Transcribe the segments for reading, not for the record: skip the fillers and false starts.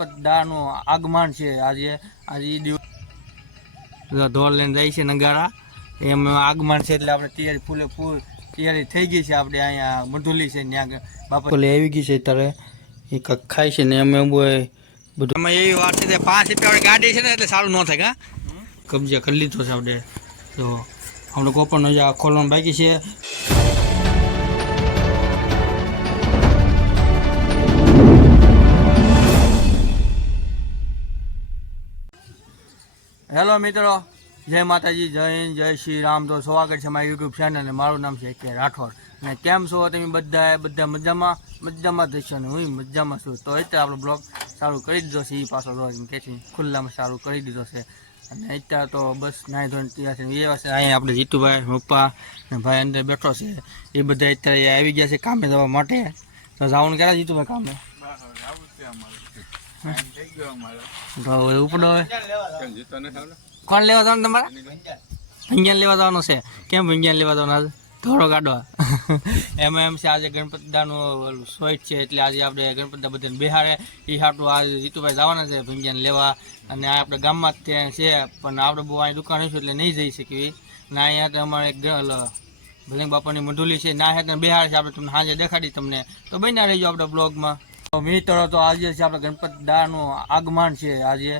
ગણપતિ દાનું આગમન છે આજે દિવસ ધોળ લઈને જાય છે નગારા એમ આગમન છે એટલે આપણે તૈયારી ફૂલ તૈયારી થઈ ગઈ છે. આપણે અહીંયા મધુલી છે ત્યાં બાપા આવી ગઈ છે ત્યારે એ ખાય છે ને એમ બધું એમાં એવી વાત છે 5 રૂપિયા ગાડી છે ને એટલે સારું ન થાય. કબજે કરી લીધો છે આપણે. તો આપણે કોપરનો ખોલવાનું બાકી છે. હેલો મિત્રો, જય માતાજી, જય હિન્દ, જય શ્રી રામ. તો સ્વાગત છે મારી યુટ્યુબ ચેનલ અને મારું નામ છે કે રાઠોડ. અને કેમ છો તમે બધા મજામાં થશો ને હું મજામાં છું. તો અત્યારે આપણો બ્લોગ સારું કરી દીધો છે. એ પાછો રોજ કે છે ખુલ્લામાં સારું કરી દીધો છે. અને અત્યારે તો બસ નાહી ધોઈને તૈયાર છે. એ પાસે અહીંયા આપણે જીતુભાઈ, પપ્પા ને ભાઈ અંદર બેઠો છે. એ બધા અત્યારે આવી ગયા છે કામે જવા માટે. તો જવાનું ક્યારે જીતુભાઈ કામે? ઉપડો કોણ લેવા જવાનું તમારે? ભંગ્યાન લેવા જવાનું છે. કેમ ભંગ્યાન લેવા જવાનું? ધોળો કાઢવા. એમાં એમ છે આજે ગણપતિ દાનું સ્વાઈટ છે એટલે આજે આપણે ગણપતિ દા બધાને બેહાડે એ હાટું આજે જીતુભાઈ જવાના છે ભંગ્યાને લેવા. અને આપણે ગામમાં જ ત્યાં છે પણ આપણે બહુ અહીં દુકાન હશું એટલે નહીં જઈ શકીએ. અને અહીંયા તો અમારે ભલંગ બાપાની મંડુલી છે ના હે બેહાડે છે. આપણે તમને સાંજે દેખાડી તમને. તો બન્યા રહેજો આપણે બ્લોગમાં. મિત્રો તો આજે છે આપણે ગણપતિ દાનું આગમન છે આજે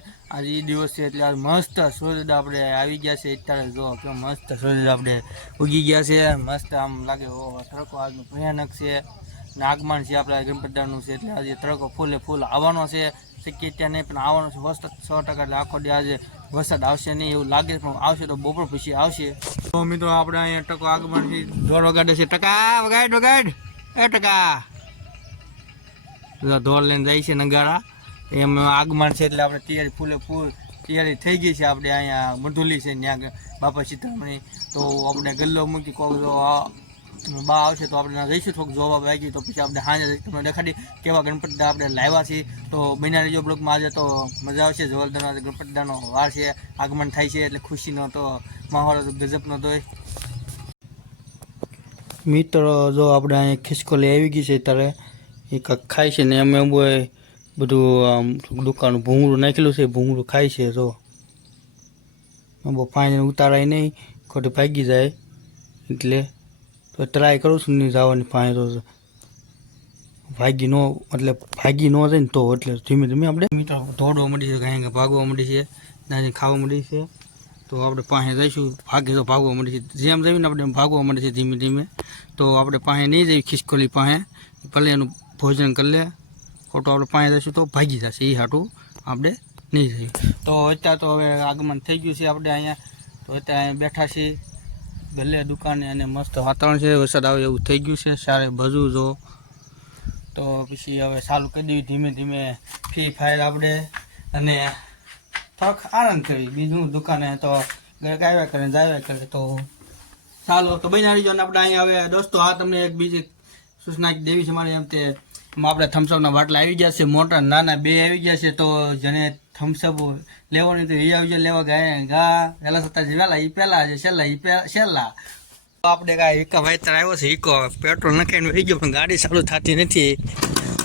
દિવસ છે એટલે મસ્ત સૂર્યોદય આપણે આવી ગયા છે. અત્યારે જો કેમ મસ્ત સૂર્યોદય આપણે ઉગી ગયા છે. મસ્ત આમ લાગે તડકો આજનું ભયાનક છે. ને આગમન છે આપણે ગણપતિ દાનું છે એટલે આજે તડકો ફૂલ આવવાનો છે. શક્ય ત્યાં નહીં પણ આવવાનો છે 100% એટલે આખો દી આજે વરસાદ આવશે નહીં એવું લાગે પણ આવશે તો બપોર પછી આવશે. તો મિત્રો આપણે અહીંયા ટકો આગમન થી દોડ વગાડે છે. ટકા વગાડ એ ટકા ધોળ લઈને જાય છે નગારા એમ આગમન છે એટલે આપણે તૈયારી ફૂલ તૈયારી થઈ ગઈ છે. આપણે અહીંયા મધુલી છે ત્યાં બાપા સીતામણી. તો આપણે ગલ્લો મૂકી બા આવશે તો આપણે જઈશું થોડુંક જોવા બાકી. તો પછી આપણે સાંજે તમને દેખાડી કેવા ગણપતિ આપણે લાવ્યા છીએ. તો બન્યા રહેજો બ્લોગમાં. આજે તો મજા આવશે. જોરદાર ગણપતિ દાનો વાર છે, આગમન થાય છે એટલે ખુશીનો તો માહોલ ગજબનો તો. મિત્રો જો આપણે અહીંયા ખિસકોલી આવી ગઈ છે ત્યારે એ ખાય છે ને એમ બધું દુકાન ભૂંગળું નાખેલું છે. ભૂંગળું ખાય છે. જો બહુ પાણી ઉતારાય નહીં ખોટી ભાગી જાય એટલે તો ટ્રાય કરું છું નહીં જવાની પાણી. તો ભાગી ન જાય ને તો એટલે ધીમે આપણે મિત્રો દોડવા માંડી છે, કાંઈ ભાગવા માંડી છે, નાની ખાવા માંડી છે. તો આપણે પાસે જઈશું. ભાગે તો ભાગવા માંડી છે. જેમ જઈને આપણે ભાગવા માંડી છે ધીમે. તો આપણે પાસે નહીં જઈએ ખિસકોલી પાસે. ભલે એનું ભોજન કરી લે ખોટો આપણે પાસે જઈશું તો ભાગી જશે. એ હાટું આપણે નહીં જઈએ. તો અત્યારે તો હવે આગમન થઈ ગયું છે આપણે અહીંયા. તો અત્યારે અહીંયા બેઠા છીએ ગલ્લે દુકાને અને મસ્ત વાતાવરણ છે. વરસાદ આવે એવું થઈ ગયું છે. સારે ભજવું જો. તો પછી હવે ચાલુ કરી દેવી ધીમે ફ્રી ફાયર આપણે અને થોડોક આનંદ કરી. બીજું દુકાને તો ગાવ્યા કરે જાવ્યા કરે. તો ચાલો તો બની આવી જાઓ ને આપણે અહીંયા હવે દોસ્તો. હા તમને એક બીજી સૂચના દેવી છે મારે. એમ તે આપણે થમ્સઅપના બાટલા આવી ગયા છે. મોટા નાના બે આવી ગયા છે. તો જેને થમ્સઅપ લેવાની તો એ આવી જાય લેવા ગા વહેલા સત્તાજી વહેલા એ પહેલા છે છેલ્લા. તો આપણે કાંઈ ઈકો ભાઈ આવ્યો છે. ઈકો પેટ્રોલ નખાઈને થઈ ગયો પણ ગાડી ચાલુ થતી નથી.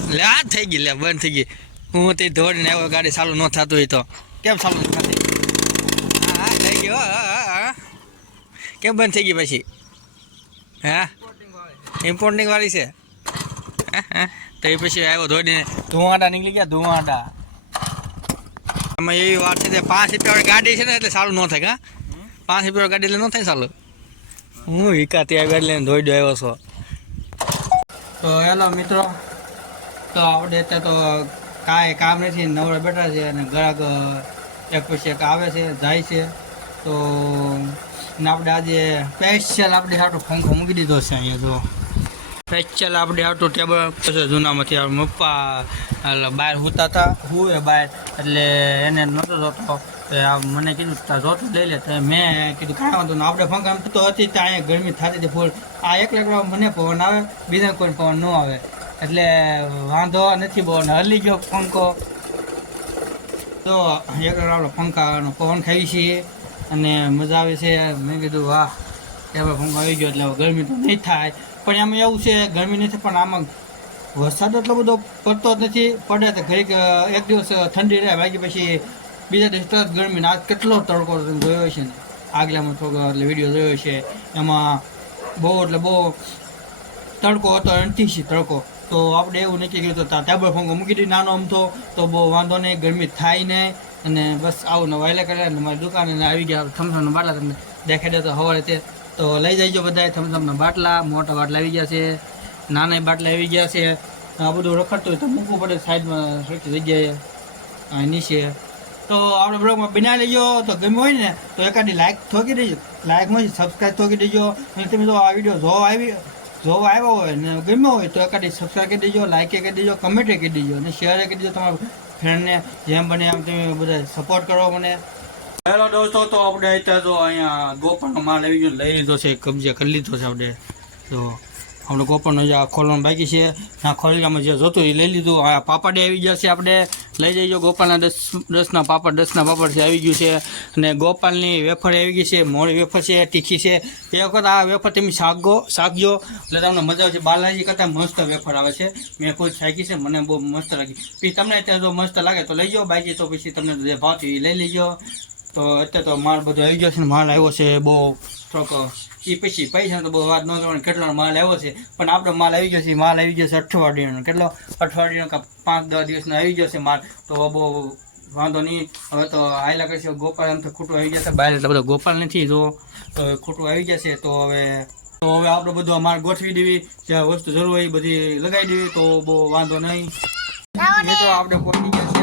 એટલે આ થઈ ગઈ બંધ થઈ ગઈ. હું તે દોડીને આવ્યો ગાડી ચાલુ ન થતું હોય તો કેમ ચાલુ નથી થતી? હા થઈ ગયો. કેમ બંધ થઈ ગઈ પછી? હા ઇમ્પોર્ટિંગ વાળી છે. તો એ પછી આવ્યો દોડીને ધુવાડા નીકળી ગયા. ધુવાડા એમાં એવી વાત છે 5 રૂપિયા ગાડી છે ને એટલે સારું ન થાય. 5 રૂપિયા ગાડી એટલે ન થાય સારું. હું વિકાતી આવી ગાડી લઈને દોડ્યો આવ્યો છો. તો હેલો મિત્રો, તો આપણે અત્યારે તો કાંઈ કામ નથી, નવરા બેઠા છે અને ગ્રાહક એક પછી એક આવે છે જાય છે. તો આપણે આજે સ્પેશિયલ આપણે આટો પંખો મૂકી દીધો છે અહીંયા. જો સ્પેશિયલ આપણે આટો ટેબલ જૂનામાંથી આપણે પપ્પા બહાર સૂતા હતા હું બહાર એટલે એને નહોતો જોતો. મને કીધું જોતું લઈ લે. તો મેં કીધું કાંઈ વાંધો ને આપણે પંખા તો હતી ત્યાં અહીંયા ગરમી થતી હતી ફૂલ. આ એકલા મને પવન આવે, બીજા કોઈ પવન ન આવે એટલે વાંધો નથી બહુ. હલી ગયો પંખો. તો એકલા આપણે પંખાનો પવન ખાઈ છીએ અને મજા આવે છે. મેં કીધું વાહ ટેબલ પંખો આવી ગયો એટલે ગરમી તો નહીં થાય. પણ એમાં એવું છે ગરમી નથી પણ આમાં વરસાદ એટલો બધો પડતો જ નથી, પડે તો ઘડીક એક દિવસ ઠંડી રહે, બાકી પછી બીજા દિવસ તરત ગરમી. આજ કેટલો તડકો તમે જોયો છે ને, આગલામાં થોડો એટલે વિડીયો જોયો છે, એમાં બહુ એટલે બહુ તડકો હતો, અંતિશી તડકો. તો આપણે એવું નક્કી કર્યું તો ટેબલ પંખો મૂકી દીધી નાનો અમથો, તો બહુ વાંધો નહીં, ગરમી થાય નહીં. અને બસ આવું ને વાયલા કરે ને મારી દુકાને આવી ગયા થમથમના બાટલા, તમને દેખાઈ દે તો સવારે તે તો લઈ જઈજો બધા. થમથમના બાટલા, મોટા બાટલા આવી ગયા છે, નાના બાટલા આવી ગયા છે. આ બધું રખડતું હોય તો મૂકવું પડે સાઈડમાં સરખી જગ્યાએ નીચે. તો આપણે બ્લોગમાં બનાવી લેજો. તો ગમ્યું હોય ને તો એકાદી લાઈક ઠોકી દેજો, લાઈકમાં સબસ્ક્રાઈબ ઠોકી દેજો. અને તમે જો આ વિડીયો જોવા આવ્યો હોય ને ગમ્યો હોય તો એકાદી સબસ્ક્રાઈબ કરી દેજો, લાઈક કરી દેજો, કમેન્ટ કરી દેજો અને શેર કરી દેજો તમારા ફ્રેન્ડને. જેમ બને એમ તમે બધા સપોર્ટ કરો મને. હેલો દોસ્તો, તો આપણે અત્યારે તો અહીંયા ગોપાલનો માલ આવી ગયો, લઈ લીધો છે, કબજે કરી લીધો છે આપણે. તો આપણે ગોપાલનો જે ખોલવાનું બાકી છે, આ ખોલીમાં જે જોતું એ લઈ લીધું. આ પાપડ આવી ગયા છે, આપણે લઈ જઈજો. ગોપાલના 10ના પાપડ છે આવી ગયું છે. અને ગોપાલની વેફર આવી ગઈ છે, મોડી વેફર છે, તીખી છે. એ વખત આ વેફર તમે શાકજો એટલે તમને મજા આવશે. બાલાજી કરતાં મસ્ત વેફર આવે છે, મેં ખુદ શાકી છે, મને બહુ મસ્ત લાગી. પછી તમને અત્યારે જો મસ્ત લાગે તો લઈ જાઓ, બાકી તો પછી તમને જે ભાવતી એ લઈ લેજો. તો અત્યારે તો માલ બધો આવી ગયો છે ને, માલ આવ્યો છે બહુ થોડોક. એ પછી પૈસા તો બહુ વાત ન કરવાની, કેટલો માલ આવ્યો છે. પણ આપણો માલ આવી ગયો છે, માલ આવી ગયો છે અઠવાડિયાનો, કેટલો અઠવાડિયાનો કે 5-10 દિવસનો આવી ગયો છે માલ. તો બહુ વાંધો નહીં. હવે તો આયલા કરશે ગોપાલ, એમ તો ખોટું આવી જશે બહાર, એટલે બધો ગોપાલ નથી જો તો ખોટું આવી જશે. તો હવે આપણે બધું માલ ગોઠવી દેવી, જ્યાં વસ્તુ જરૂર હોય એ બધી લગાવી દેવી, તો બહુ વાંધો નહીં. એ તો આપણે પહોંચી ગયા